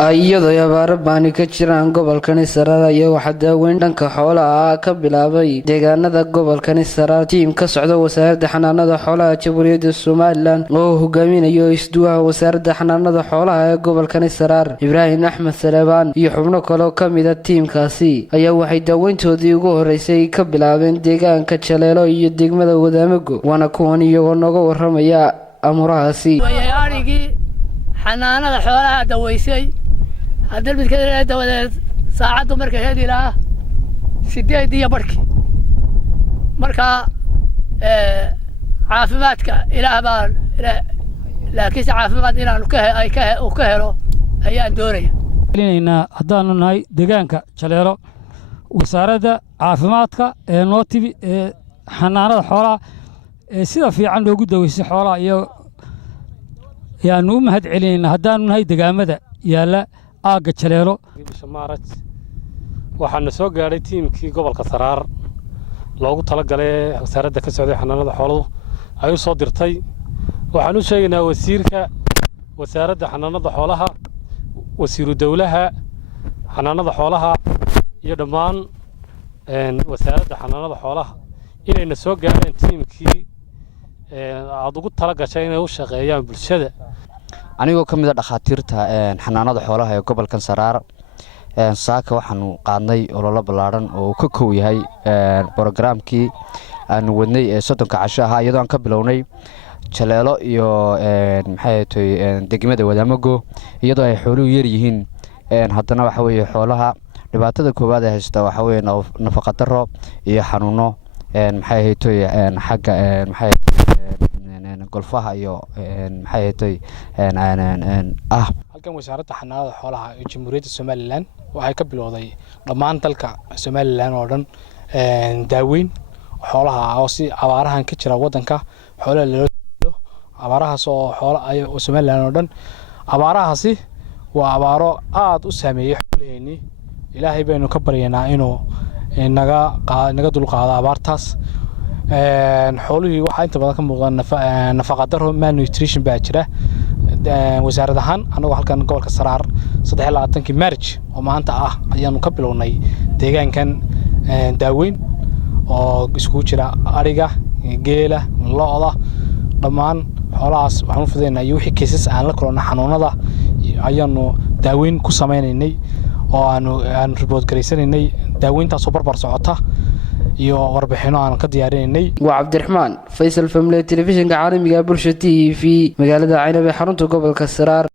iyadoo abaaro baani ka jiraan gobolkani Saraar ayaa waxa daaweyn dhanka xoolaha ka bilaabay deegaanada gobolkani Saraar tiim ka socda wasaaradda xanaanada xoolaha Jamhuuriyadda Soomaaliland oo hogaaminayo isduwaha wasaaradda xanaanada xoolaha ee gobolkani Saraar Ibraahim Axmed Salebaan iyo xubno kale oo kamid ah tiimkaasi ayaa waxay daaweyntoodii ugu horeysay ka bilaabeen deegaanka Jaleelo iyo degmada Wadaamago wana kuwan iyagoo nooga waramaya amurahaasi xanaanada xoolaha daweysay hadda mid kale dawadeed saacadu markay heli lahaa 8 barkii marka caafimaadka ilaah baan laakiin caafimaad inaan ka helo ayaan doonaya haddaanu nahay deegaanka Jaleelo wasaaradda caafimaadka ee nootibi ee xanaanada xoolaha ee sida fiican loogu daweysay xoolaha iyo yaanu u mahad celinayna haddaanu nahay deegaamada yaala aaga Jaleelo Maaraj waxaana soo gaaray tiimkii gobolka Saraar loogu talagalay wasaaradda ka socday xanaanada xooluhu ay u soo dirtay waxaan u sheegaynaa wasiirka wasaaradda xanaanada xoolaha wasiiru dawlaha xanaanada xoolaha iyo dhammaan wasaaradda xanaanada xoolaha inayna soo gaareen tiimkii aad ugu talagashay inay u shaqeeyaan bulshada anigoo kamid ah dhaqaatiirta xanaanada xoolaha ee gobolkan Saraar saaka waxaanu qaadnay olole balaaran oo ka koow yahay barnaamijkii aanu wadnay ee 30 casho ah iyadoo aan ka bilownay Jaleelo iyo maxay tahay degmada Wadaamago iyadoo ay xooluhu yar yihiin haddana waxa weeye xoolaha dhibaatada koowaad ee haysta waxa weeye nafaqo darro iyo xanuuno maxay tahay xagga maxay golfaha iyo maxay tahay halkan wasaaradda xanaanada xoolaha ee Jamhuuriyadda Soomaaliland waxay ka bilowday dhammaan dalka Soomaaliland oo dhan daaweyn xoolaha oo si abaarahan ka jira wadanka xoolaha loo abaarahaas oo xoolaha ay Soomaaliland oo dhan abaarahaasi waa abaaro aad u saameeyay xoolaheeni ilaahay baynu ka baryaynaa inuu naga dul qaado abaartaas xooluhu waxa inta badan ka muuqda nafaqa darro malnutrition baa jira wasaarad ahaan anagu halkan gobolka Saraar 23 Maarch oo maanta ah ayaanu ka bilownay deegaankan daaweyn oo isku jira ariga geela lo'da dhammaan xoolahaas waxaan u fudeynaa wixii cases aan la kulano xanuunada ayaanu daaweyn ku sameeynay oo aan report gareysanaynay daaweyntaas oo barbar socota iyo warbixino aan ka diyaarinay waa Cabdiraxmaan Faysal Family Television caalamiga bulshada TV magaalada Caynab ee xarunta gobolka Saraar.